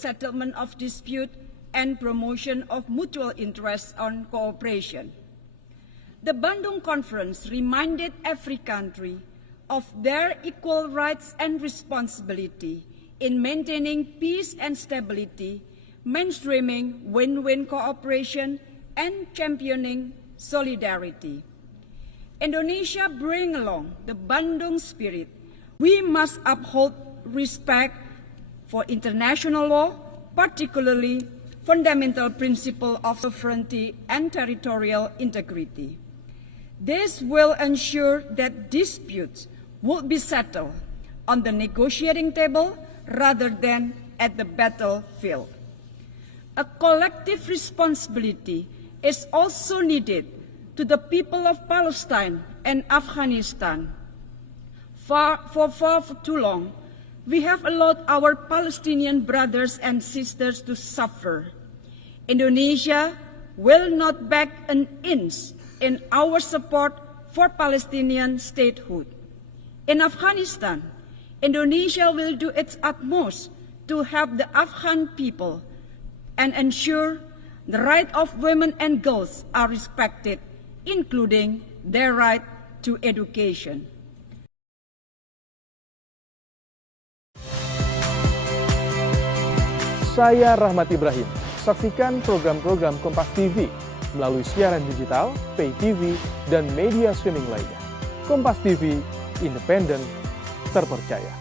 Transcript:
settlement of dispute and promotion of mutual interest on cooperation. The Bandung Conference reminded every country of their equal rights and responsibility in maintaining peace and stability, mainstreaming win-win cooperation, and championing solidarity. Indonesia brings along the Bandung spirit. We must uphold respect for international law, particularly fundamental principle of sovereignty and territorial integrity. This will ensure that disputes will be settled on the negotiating table rather than at the battlefield. A collective responsibility is also needed to the people of Palestine and Afghanistan. For far too long, we have allowed our Palestinian brothers and sisters to suffer. Indonesia will not back an inch in our support for Palestinian statehood. In Afghanistan, Indonesia will do its utmost to help the Afghan people and ensure the rights of women and girls are respected, including their right to education. Saya Rahmat Ibrahim. Saksikan program-program Kompas TV melalui siaran digital, pay TV, dan media streaming lainnya. Kompas TV, independen, terpercaya.